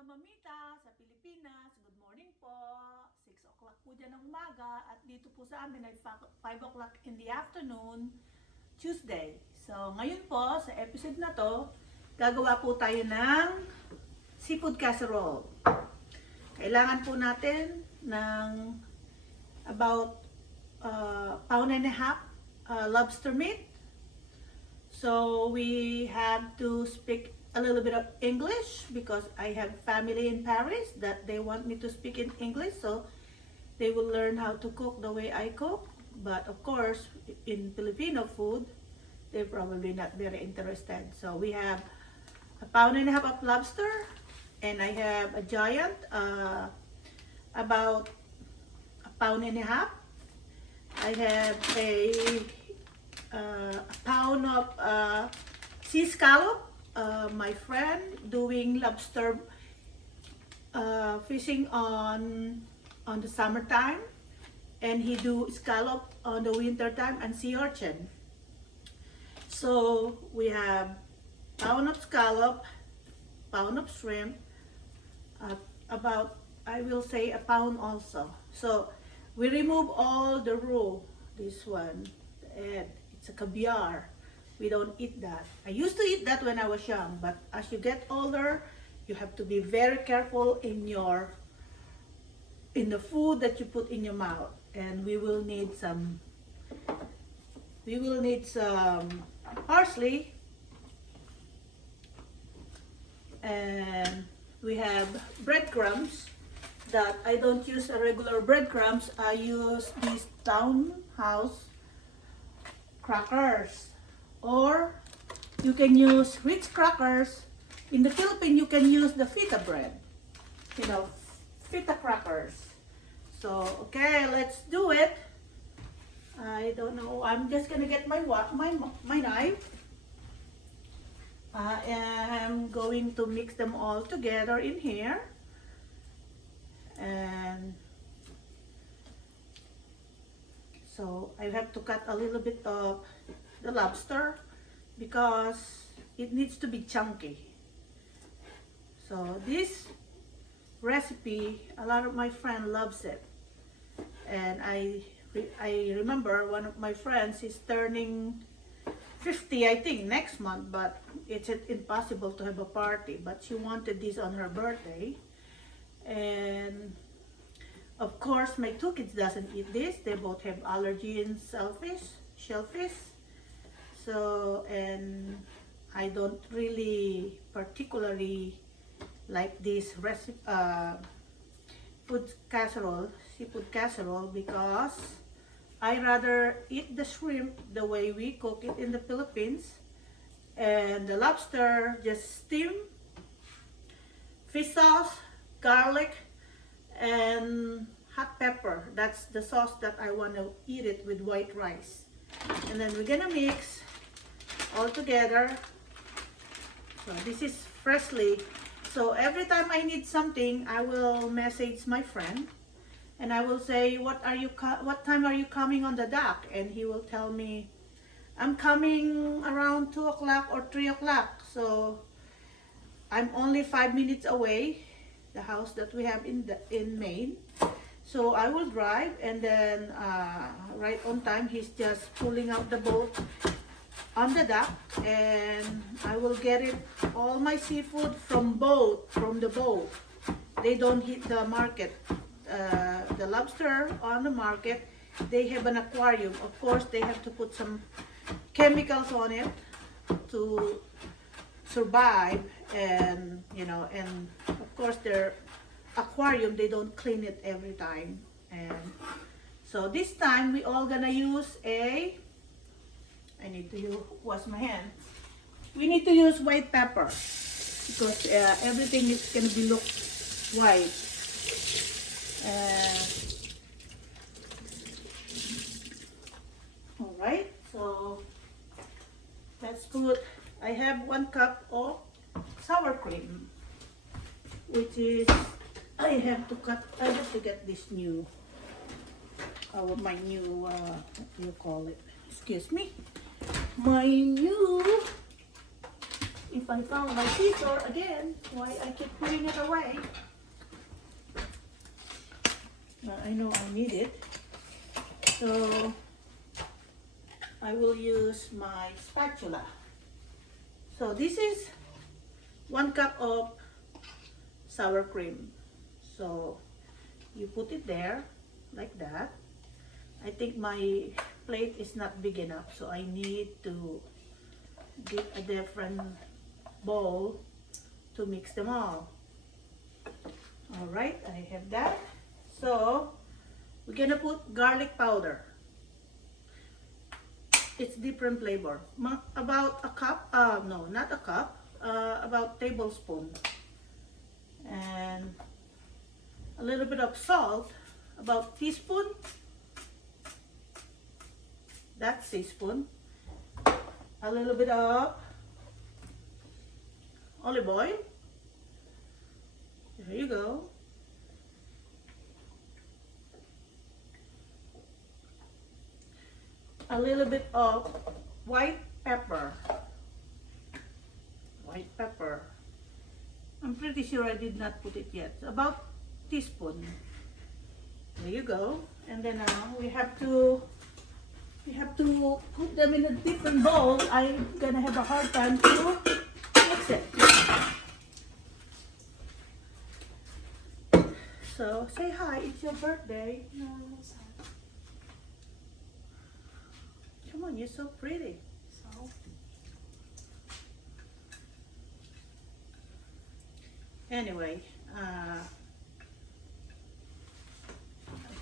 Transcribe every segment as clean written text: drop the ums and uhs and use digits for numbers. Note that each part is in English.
mga mamita sa Pilipinas, good morning po. 6 o'clock po dyan ng umaga at dito po sa amin ay 5 o'clock in the afternoon, Tuesday. So ngayon po sa episode na to, gagawa po tayo ng seafood casserole. Kailangan po natin ng about pound and a half lobster meat. So we have to speak a little bit of English because I have family in Paris that they want me to speak in English, so they will learn how to cook the way I cook. But of course, in Filipino food, they're probably not very interested. So we have a pound and a half of lobster, and I have a giant, about a pound and a half. I have a pound of sea scallop. My friend doing lobster fishing on the summertime, and he do scallop on the winter time and sea urchin. So we have pound of scallop, pound of shrimp, about, I will say, a pound also. So we remove all the roe. This one, the head, it's a caviar. We don't eat that. I used to eat that when I was young, but as you get older, you have to be very careful in the food that you put in your mouth. And we will need some parsley, and we have breadcrumbs that I don't use a regular breadcrumbs. I use these townhouse crackers. Or you can use Ritz crackers. In the Philippines, you can use the feta bread. You know, feta crackers. So, okay, let's do it. I don't know. I'm just gonna get my knife. I am going to mix them all together in here. And so I have to cut a little bit of the lobster because it needs to be chunky. So this recipe, a lot of my friends loves it, and I remember one of my friends is turning 50, I think, next month, but it's impossible to have a party, but she wanted this on her birthday. And of course my two kids doesn't eat this. They both have allergy in shellfish. So, and I don't really particularly like this recipe, seafood casserole, because I rather eat the shrimp the way we cook it in the Philippines, and the lobster just steam, fish sauce, garlic, and hot pepper. That's the sauce that I want to eat it with white rice. And then we're gonna mix all together. So this is freshly. So every time I need something, I will message my friend, and I will say, what time are you coming on the dock? And he will tell me, I'm coming around 2 o'clock or 3 o'clock. So I'm only 5 minutes away, the house that we have in Maine. So I will drive, and then right on time, he's just pulling out the boat on the dock, and I will get it, all my seafood from the boat. They don't hit the market. The lobster on the market, they have an aquarium. Of course, they have to put some chemicals on it to survive, and you know, and of course their aquarium, they don't clean it every time. And so this time we all gonna use I need to wash my hands. We need to use white pepper because everything is gonna be look white. All right, so let's put, I have 1 cup of sour cream, which is, I have to get this new, my new, what do you call it? Excuse me. My new if I found my scissor again, why I keep putting it away. I know I need it, so I will use my spatula. So this is 1 cup of sour cream. So you put it there like that. I think my plate is not big enough, so I need to get a different bowl to mix them all. All right, I have that. So we're gonna put garlic powder. It's different flavor. About a cup, no, not a cup, about tablespoon. And a little bit of salt, about teaspoon. That's teaspoon. A little bit of olive oil. There you go. A little bit of white pepper. White pepper. I'm pretty sure I did not put it yet. About teaspoon. There you go. And then we have to put them in a different bowl. I'm gonna have a hard time to mix it. So say hi. It's your birthday. No, it's not. Come on, you're so pretty. So, Anyway, I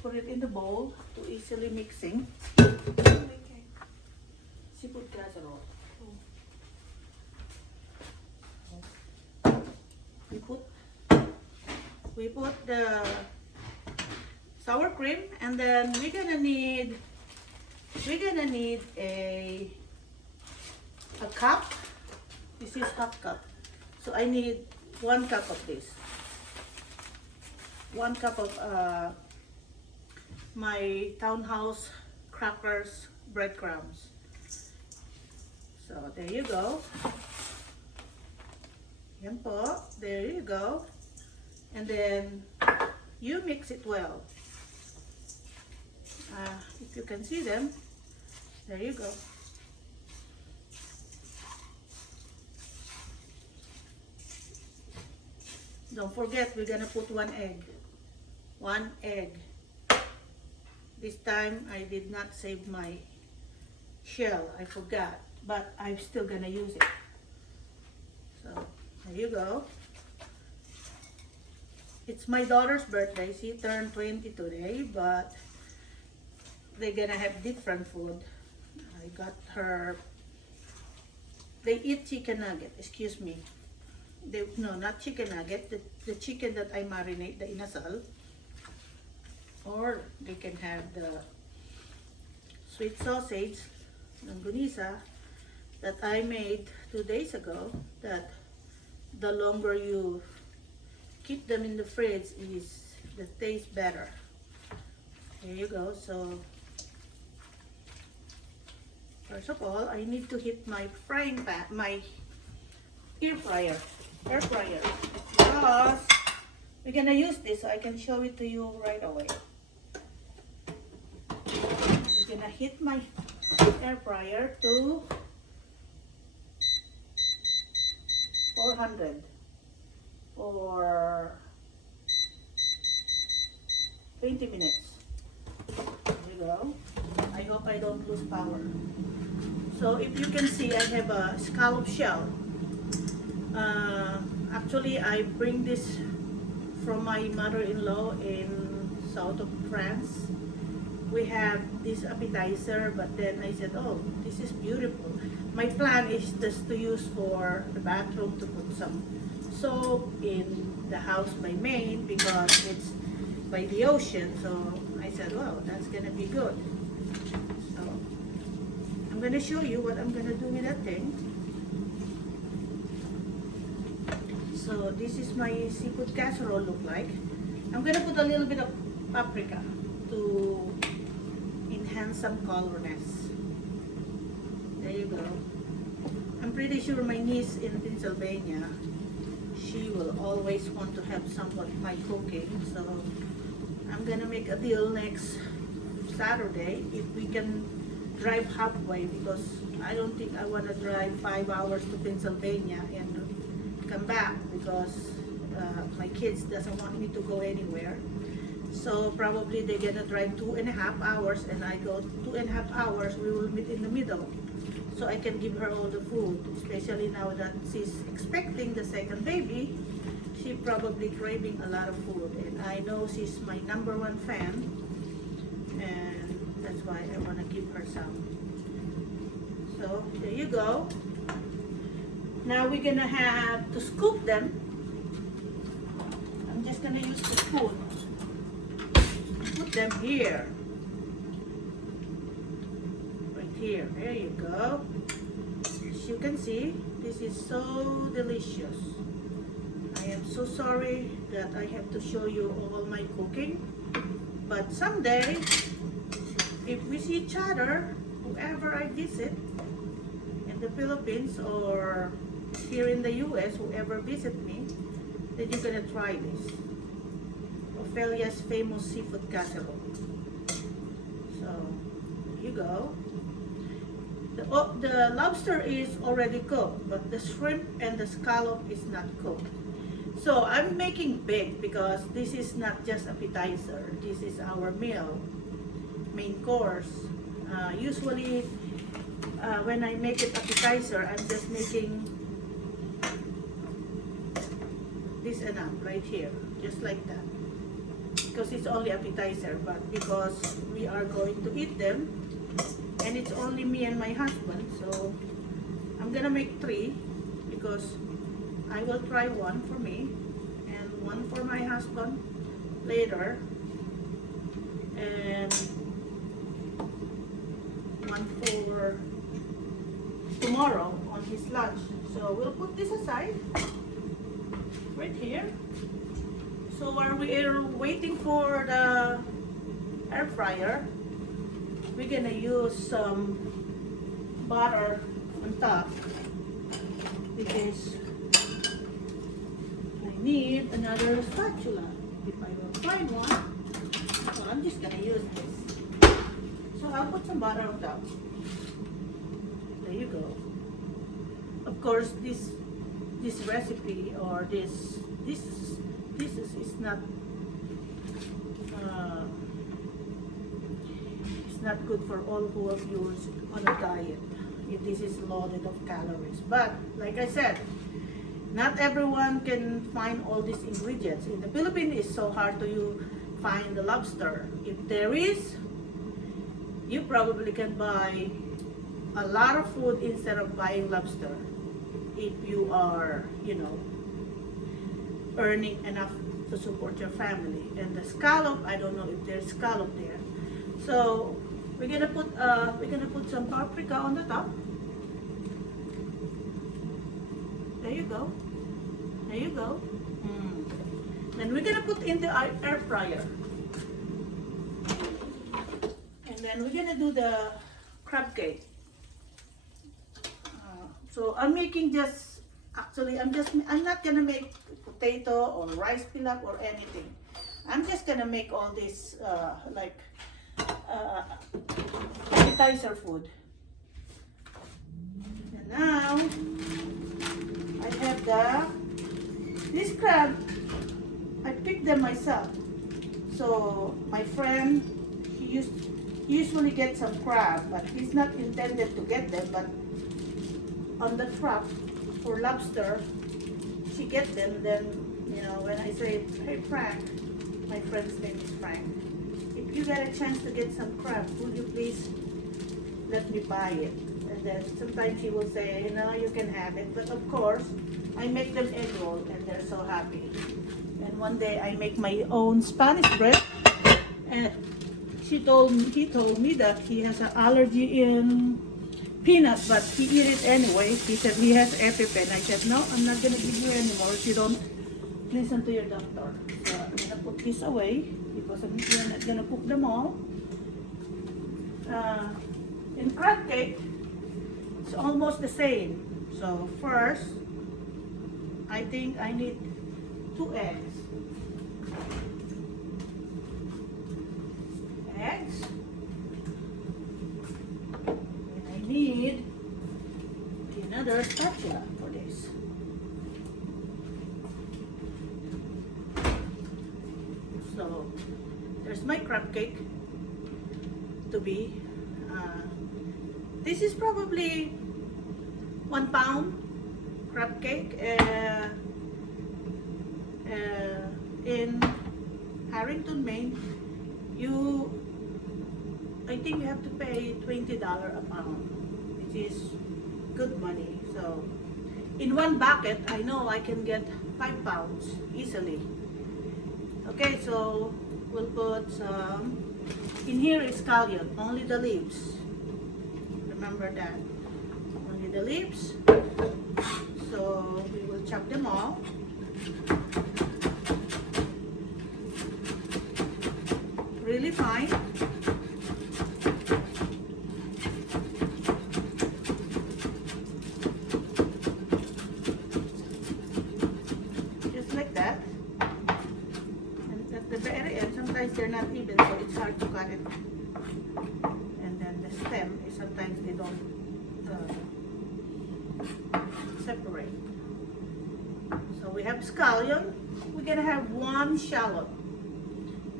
put it in the bowl to easily mixing. okay. Seafood casserole. We put the sour cream, and then we're gonna need a cup. This is half cup. So I need 1 cup of this. 1 cup of my Townhouse crackers breadcrumbs. So there you go. Yan po. There you go. And then you mix it well. If you can see them, there you go. Don't forget, we're gonna put 1 egg. 1 egg. This time I did not save my shell. I forgot, but I'm still gonna use it. So there you go. It's my daughter's birthday. She turned 20 today, but they're gonna have different food. I got her, they eat chicken nugget, excuse me. No, not chicken nugget, the chicken that I marinate, the inasal. Or they can have the sweet sausage, langgonisa, that I made 2 days ago, that the longer you keep them in the fridge is the taste better. There you go. So first of all, I need to heat my frying pan, my air fryer, because we're gonna use this, so I can show it to you right away. We're gonna heat my air fryer to 400 for 20 minutes. There you go. I hope I don't lose power. So if you can see, I have a scallop shell. Actually, I bring this from my mother-in-law in south of France. We have this appetizer, but then I said, oh, this is beautiful. My plan is just to use for the bathroom, to put some soap in the house by main, because it's by the ocean. So I said, well, that's gonna be good. So I'm gonna show you what I'm gonna do with that thing. So this is my seafood casserole look like. I'm gonna put a little bit of paprika to enhance some colorness. There you go. I'm pretty sure my niece in Pennsylvania, she will always want to have some of my cooking. So I'm gonna make a deal next Saturday if we can drive halfway, because I don't think I want to drive 5 hours to Pennsylvania and come back, because my kids doesn't want me to go anywhere. So probably they're gonna drive 2.5 hours and I go 2.5 hours. We will meet in the middle, so I can give her all the food, especially now that she's expecting the second baby. She probably craving a lot of food, and I know she's my #1 fan, and that's why I want to give her some. So there you go. Now we're gonna have to scoop them. I'm just gonna use the spoon. Put them here. Right here. There you go. As you can see, this is so delicious. I am so sorry that I have to show you all my cooking, but someday, if we see each other, whoever I visit in the Philippines or here in the US, whoever visit me, then you're gonna try this. Ophelia's famous seafood casserole. So, here you go. The lobster is already cooked, but the shrimp and the scallop is not cooked. So I'm making big because this is not just appetizer. This is our meal, main course. Usually, when I make it appetizer, I'm just making this enough right here, just like that, because it's only appetizer. But because we are going to eat them, and it's only me and my husband, so I'm gonna make 3, because I will try one for me and one for my husband later, and one for tomorrow on his lunch. So we'll put this aside right here. So while we are waiting for the air fryer, we're gonna use some butter on top, because I need another spatula if I will find one. So I'm just gonna use this. So I'll put some butter on top. There you go. Of course, this recipe, or this is not it's not good for all who are viewers on a diet. This is loaded of calories. But like I said, not everyone can find all these ingredients. In the Philippines, it's so hard to find the lobster. If there is, you probably can buy a lot of food instead of buying lobster, if you are, earning enough to support your family. And the scallop, I don't know if there's scallop there. So we're gonna put some paprika on the top. There you go. There you go. Then we're gonna put in the air fryer. And then we're gonna do the crab cake. So I'm making I'm not gonna make potato or rice pilaf or anything. I'm just gonna make all this appetizer food. And now I have this crab. I picked them myself. So my friend, he usually gets some crab, but he's not intended to get them. But on the trap for lobster, she gets them. Then when I say, "Hey Frank," my friend's name is Frank, if you get a chance to get some crab, would you please let me buy it? And then sometimes she will say, you can have it. But of course, I make them egg roll, and they're so happy. And one day I make my own Spanish bread, and he told me that he has an allergy in peanut, but he eat it anyway. He said he has EpiPen. I said, no, I'm not gonna give you anymore if you don't listen to your doctor. So I'm gonna put this away, because we're not gonna cook them all. In crab cake, it's almost the same. So first, I think I need 2 eggs. And I need another spatula for this. So there's my crab cake to be. This is probably 1 pound crab cake in Harrington, Maine. I think you have to pay $20 a pound, which is good money. So in 1 bucket, I know I can get 5 pounds easily. Okay, so we'll put some. In here is scallion, only the leaves. Remember that, only the leaves. So we will chop them all. Really fine. Just like that. And at the very end, sometimes they're not even, so it's hard to cut it. And then the stem is sometimes they don't separate. So we have scallion. We're gonna have 1 shallot.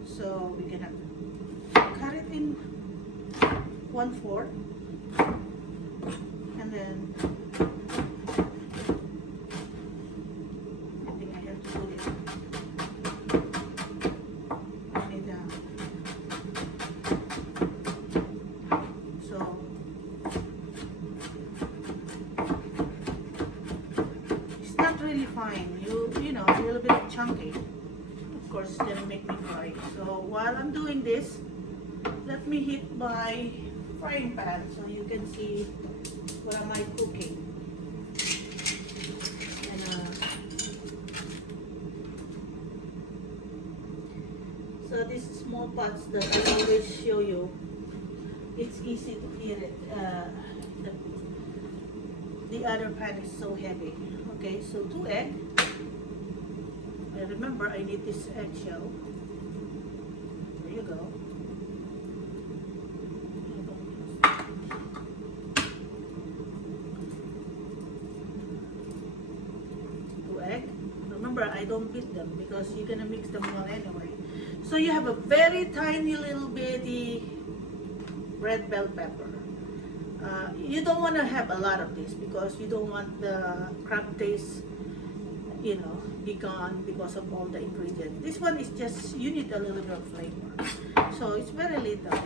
So we're gonna cut it in 1/4, and then I think I have to put it. I need so it's not really fine. You know, a little bit of chunky. Of course, it's gonna make me cry. So while I'm doing this, let me heat my frying pan so you can see what am I cooking. And, so these small pots that I always show you, it's easy to heat it. The other pan is so heavy. Okay, so 2 eggs. Remember, I need this eggshell. There you go. 2 eggs. Remember, I don't beat them because you're gonna mix them all anyway. So you have a very tiny little bitty red bell pepper. You don't want to have a lot of this because you don't want the crab taste, you know, be gone because of all the ingredients. This one is just, you need a little bit of flavor. So it's very little.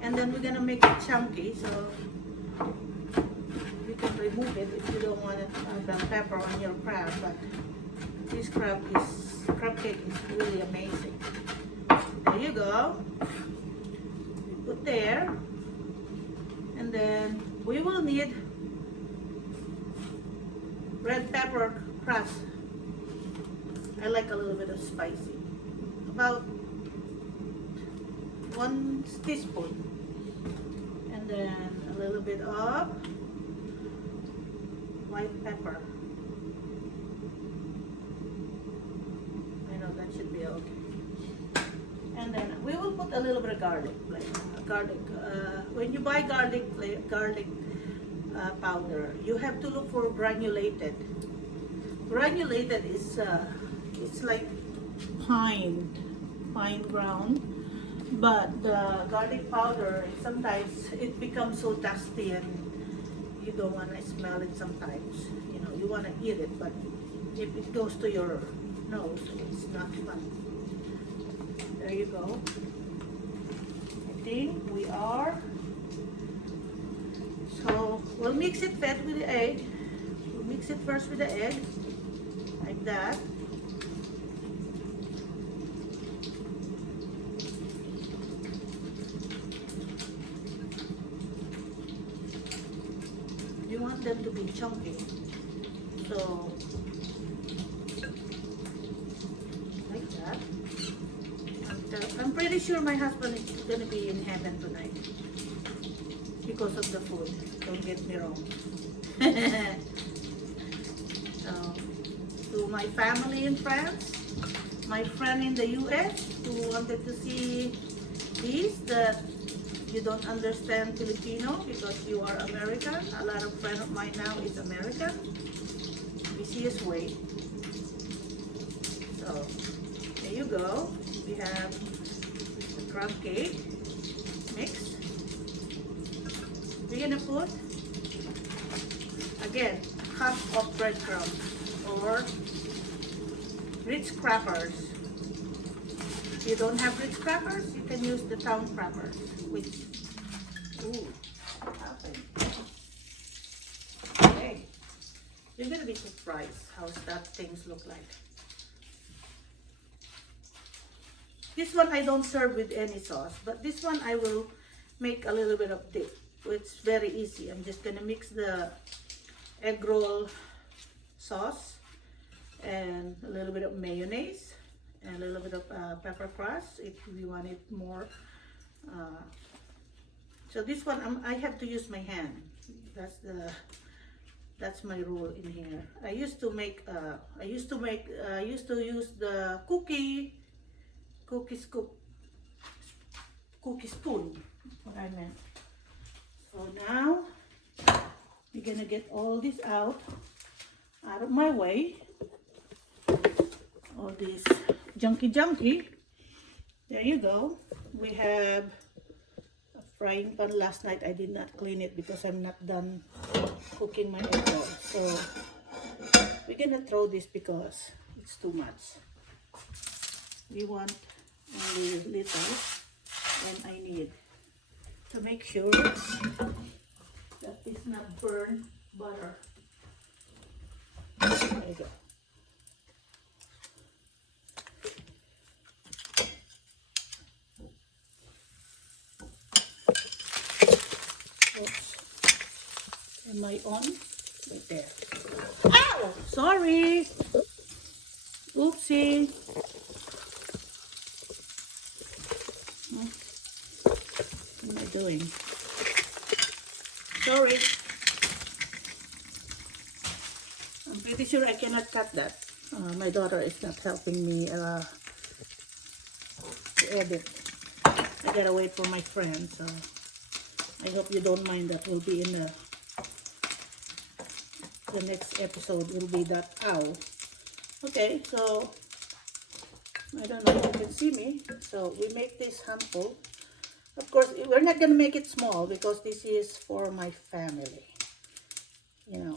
And then we're gonna make it chunky, so you can remove it if you don't want bell pepper on your crab. But this crab cake is really amazing. There you go. We put there. And then we will need red pepper crust. I like a little bit of spicy. About 1 teaspoon. And then a little bit of white pepper. I know that should be okay. And then we will put a little bit of garlic. When you buy garlic powder, you have to look for granulated. Granulated is it's like pine ground, but the garlic powder sometimes it becomes so dusty and you don't want to smell it. Sometimes you know you want to eat it, but if it goes to your nose, it's not fun. There you go. I think we are. So we'll mix it first with the egg. We'll mix it first with the egg, like that. You want them to be chunky. So like that. I'm pretty sure my husband is gonna be in heaven tonight because of the food. Don't get me wrong. So, to my family in France, my friend in the US who wanted to see this, that you don't understand Filipino because you are American. A lot of friends of mine now is American. Easiest way. So, there you go. We have the crab cake mix. We're gonna put, again, half of breadcrumbs or Ritz crackers. If you don't have Ritz crackers, you can use the town crackers, which, ooh, what happened? Okay, you're gonna be surprised how that things look like. This one I don't serve with any sauce, but this one I will make a little bit of dip. It's very easy. I'm just gonna mix the egg roll sauce and a little bit of mayonnaise and a little bit of pepper crust if you want it more. So this one I have to use my hand. That's my rule in here. I used to use the cookie spoon. What I meant. So now we're gonna get all this out of my way. All this junky. There you go. We have a frying pan. Last night I did not clean it because I'm not done cooking my egg roll. So we're gonna throw this because it's too much. We want only little, and I need to make sure that it's not burned butter. There you go. Oops. Am I on? Right there. Ow! Sorry! Oopsie! What am I doing? Sorry. I'm pretty sure I cannot cut that. My daughter is not helping me to edit. I gotta wait for my friend, so I hope you don't mind. That will be in the next episode will be that owl. Okay, so I don't know if you can see me. So we make this handful. Of course, we're not gonna make it small because this is for my family. You know,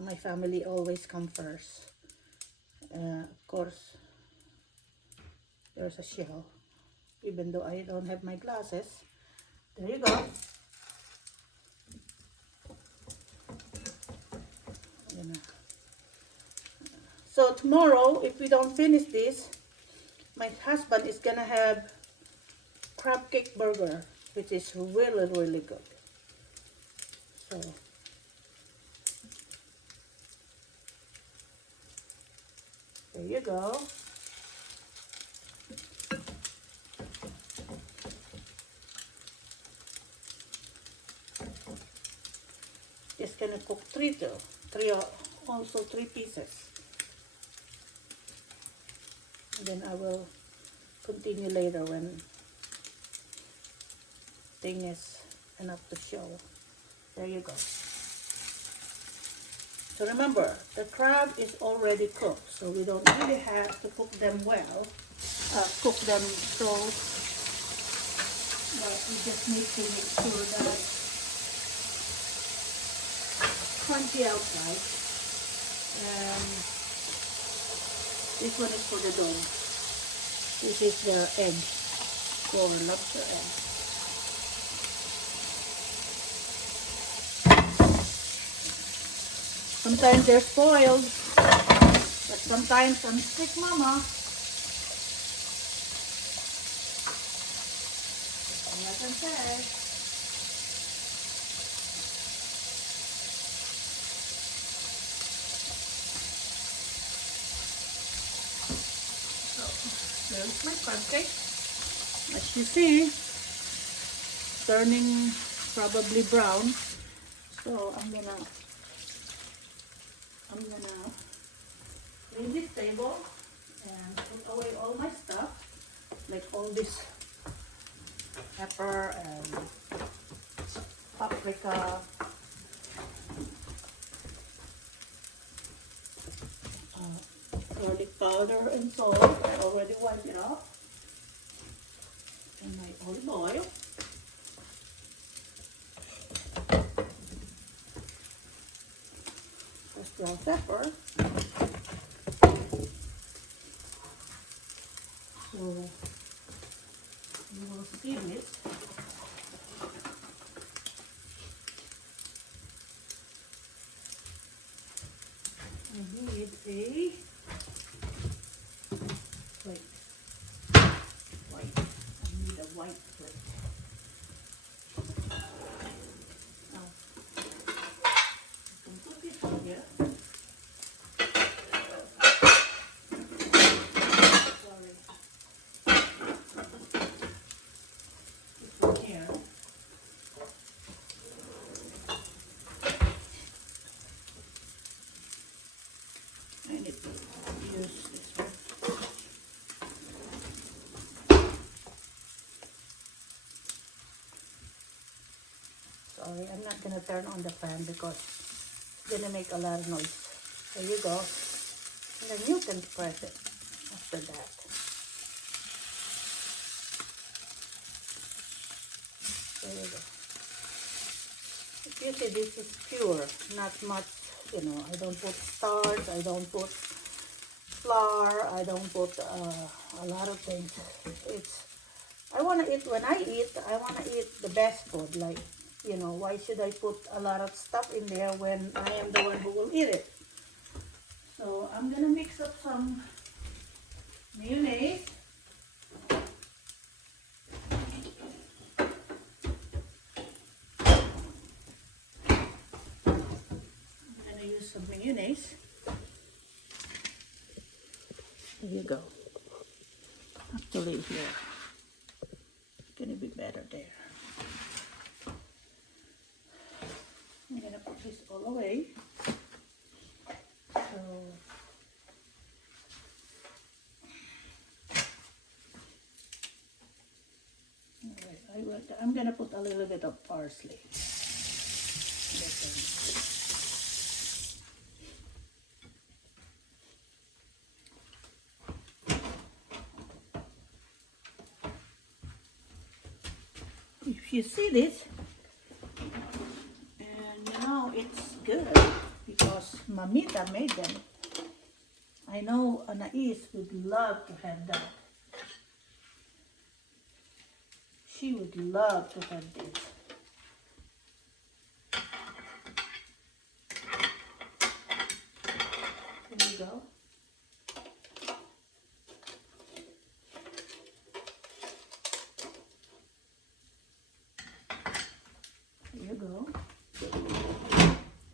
my family always come first. Of course, there's a shell. Even though I don't have my glasses. There you go. So tomorrow, if we don't finish this, my husband is gonna have crab cake burger, which is really good. So there you go. Just gonna cook three pieces. And then I will continue later when thing is enough to show. There you go. So remember, the crab is already cooked, so we don't really have to cook them well. Cook them so, but we just need to make sure that it's crunchy outside. And this one is for the dog. This is the egg, for lobster egg. Sometimes they're spoiled, but sometimes I'm sick, mama. All I can say. So, there's my pancake. As you see, turning probably brown. So I'm gonna I'm gonna clean this table and put away all my stuff, like all this pepper and paprika, garlic powder and salt. I already wiped it off. And my olive oil. Just ground pepper. So you will see this. I need a plate. White. I need a white plate. Now, you can put this on here. Sorry. This one here. I need to use this one. Sorry, I'm not gonna turn on the fan because it's gonna make a lot of noise. There you go. And then you can press it after that. There you go. You see, this is pure, not much, you know, I don't put starch, I don't put flour, I don't put a lot of things. It's, I want to eat, when I eat, I want to eat the best food. Like, you know, why should I put a lot of stuff in there when I am the one who will eat it? So I'm going to mix up some mayonnaise. I'm going to use some mayonnaise. There you go. Actually here. It's going to be better there. I'm going to put this all away. So, alright, I'm going to put a little bit of parsley. If you see this, and you know it's good because Mamita made them. I know Anais would love to have that. She would love to have this. There you go. There you go.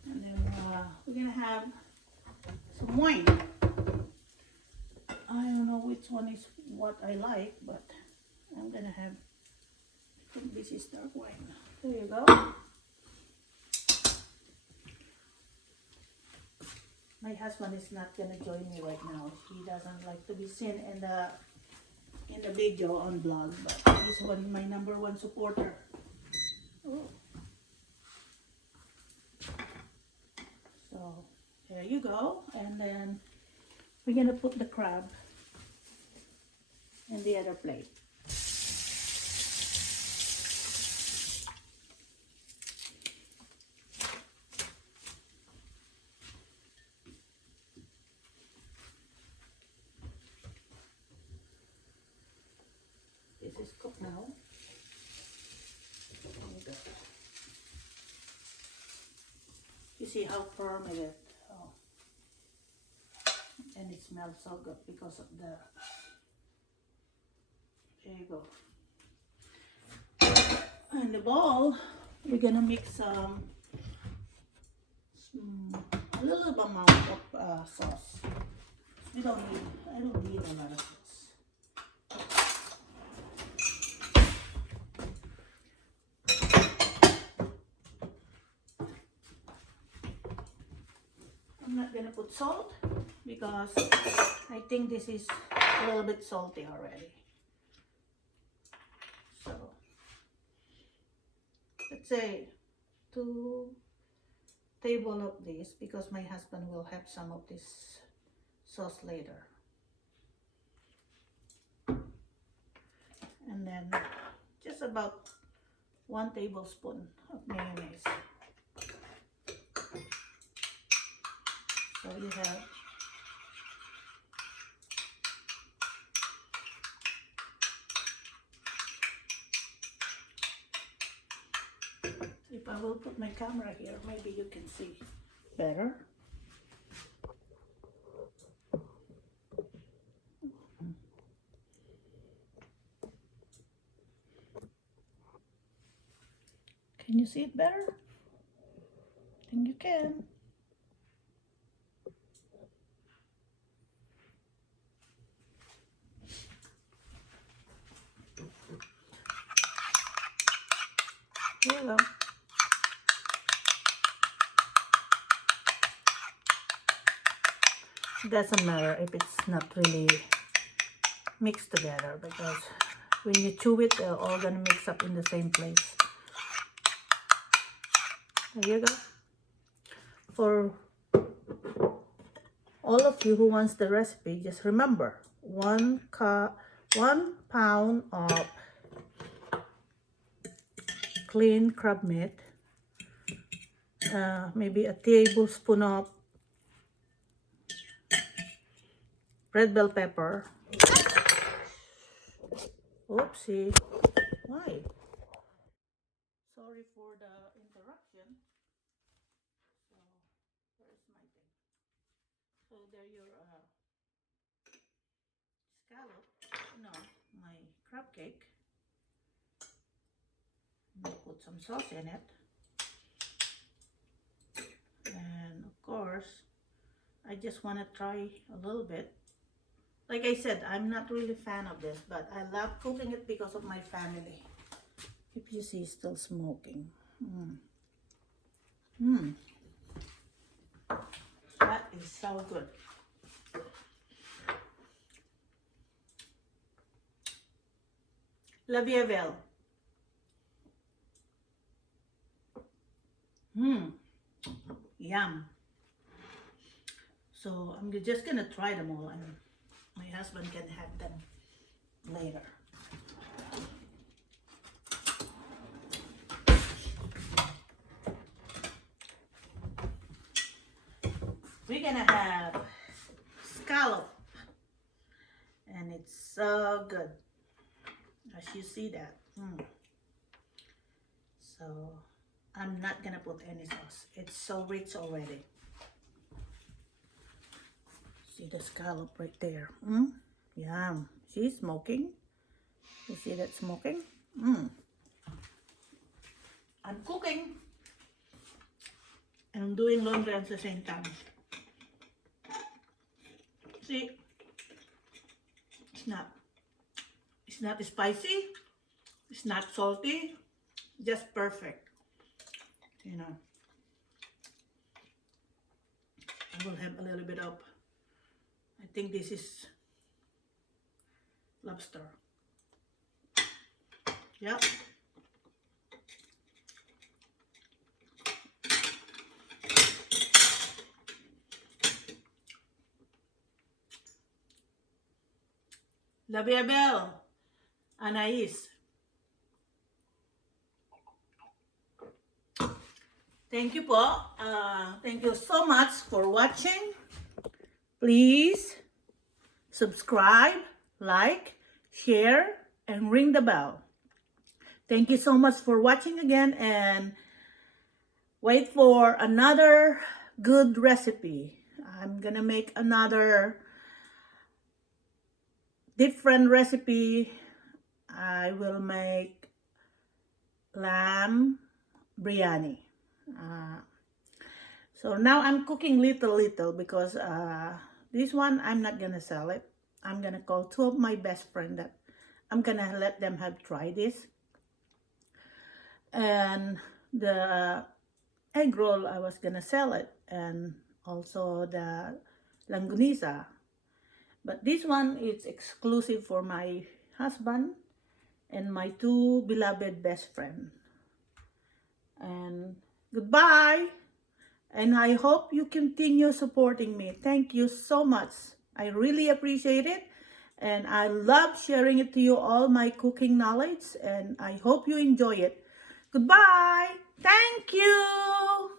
And then we're gonna have some wine. I don't know which one is what I like, but I'm gonna have, I think this is dark wine. There you go. My husband is not gonna join me right now. He doesn't like to be seen in the video on vlog, but he's my #1 supporter. Oh. So there you go, and then we're gonna put the crab in the other plate. This is cooked now. There you go. You see how firm it is. Oh. And it smells so good because of the, there you go. And the bowl, we're gonna mix a little amount of sauce. I don't need a lot of sauce. I'm not gonna put salt because I think this is a little bit salty already. So let's say 2 tablespoons of this because my husband will have some of this sauce later. And then just about 1 tablespoon of mayonnaise. So you have if I will put my camera here, maybe you can see better. Can you see it better? I think you can. Here you go. It doesn't matter if it's not really mixed together because when you chew it, they're all gonna mix up in the same place. There you go. For all of you who wants the recipe, just remember 1 pound of clean crab meat, maybe a tablespoon of red bell pepper. Oopsie. Why? Sorry for the interruption. So, where's my thing? So, there your scallop. No, my crab cake. I'm gonna put some sauce in it. And of course, I just want to try a little bit. Like I said, I'm not really a fan of this, but I love cooking it because of my family. If you see, still smoking. That is so good. La Viavel. Yum. So I'm just gonna try them all, and my husband can have them later. We're gonna have scallop, and it's so good, as you see that. So I'm not gonna put any sauce. It's so rich already. See the scallop right there. Yum. See, smoking. You see that smoking? I'm cooking and I'm doing laundry at the same time. See, it's not spicy, it's not salty, just perfect. You know, I will have a little bit of, I think this is lobster. Yep. La Biabel, Anais. Thank you po. Thank you so much for watching. Please subscribe, like, share, and ring the bell. Thank you so much for watching again, and wait for another good recipe. I'm gonna make another different recipe. I will make lamb biryani. So now I'm cooking little because this one I'm not gonna sell it. I'm gonna call 2 of my best friends that I'm gonna let them have try this. And the egg roll, I was gonna sell it, and also the langganisa. But this one is exclusive for my husband and my two beloved best friend. And goodbye. And I hope you continue supporting me. Thank you so much. I really appreciate it. And I love sharing it to you, all my cooking knowledge. And I hope you enjoy it. Goodbye. Thank you.